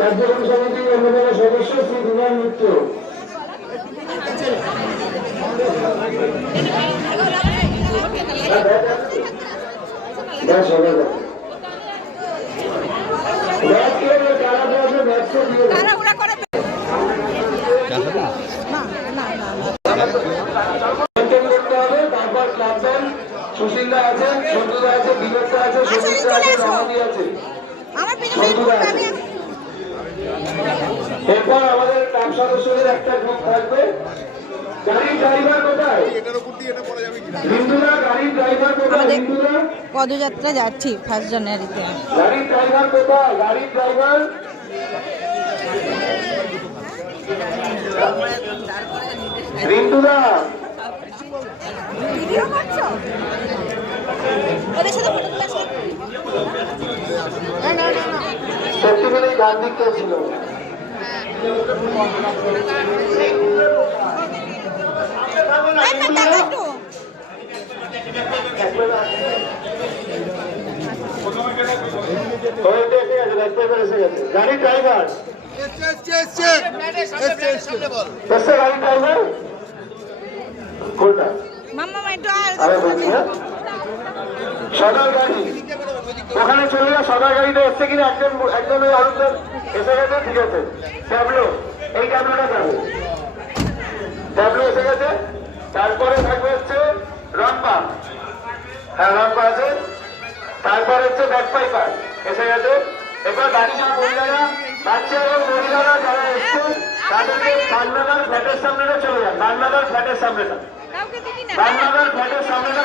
কার্যক্রম সমিতির অন্যতম সদস্য শ্রী বিমান মিত্র। সুশীলদা আছে, সন্তুদা আছে, বিবেকদা আছে, সন্দীপদা আছে, রমাদি আছে, সন্তুদা আছে। এরপর আমাদের ক্লাব সদস্যদের একটা গ্রুপ থাকবে। গাড়ির ড্রাইভার কোথায়? হিন্দুরা গাড়ির ড্রাইভার কোথায়? হিন্দুরা পদযাত্রা যাচ্ছি 1 জানুয়ারিতে। গাড়ির ড্রাইভার কোথায়? গাড়ির ড্রাইভার হিন্দুরা সত্যি বলে গান দিতে ছিল। গাড়ির ড্রাইভার কোনটা? সদর গাড়ি ওখানে চলে যা। সদর গাড়িতে এসছে কিনা একজন ওই আরুদের এসে গেছে। ঠিক আছে, ট্যাবলো, এই ট্যাবলোটা যাবে। ট্যাবলো এসে গেছে। তারপরে থাকবে হচ্ছে রাম্পা। হ্যাঁ, রাম্পা আছে। তারপরে হচ্ছে ব্যাকপাইপার এসে গেছে। এবার গাড়ি সব মহিলারা, বাচ্চা এবং মহিলারা যারা এসছে তাদেরকে বান্নাদার ফ্ল্যাটের সামনেটা চলে যান। বান্নাদার ফ্ল্যাটের সামনেটা, বান্নাদার ফ্ল্যাটের সামনেটা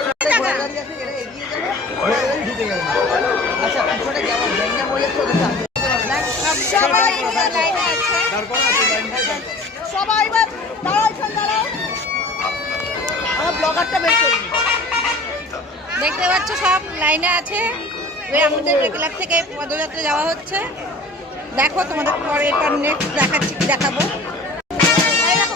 দেখতে পাচ্ছ সব লাইনে আছে। আমাদের ক্লাব থেকে পদযাত্রা যাওয়া হচ্ছে। দেখো তোমাদের পরে এটা নেক্সট দেখাচ্ছি, কি দেখাবো। দেখো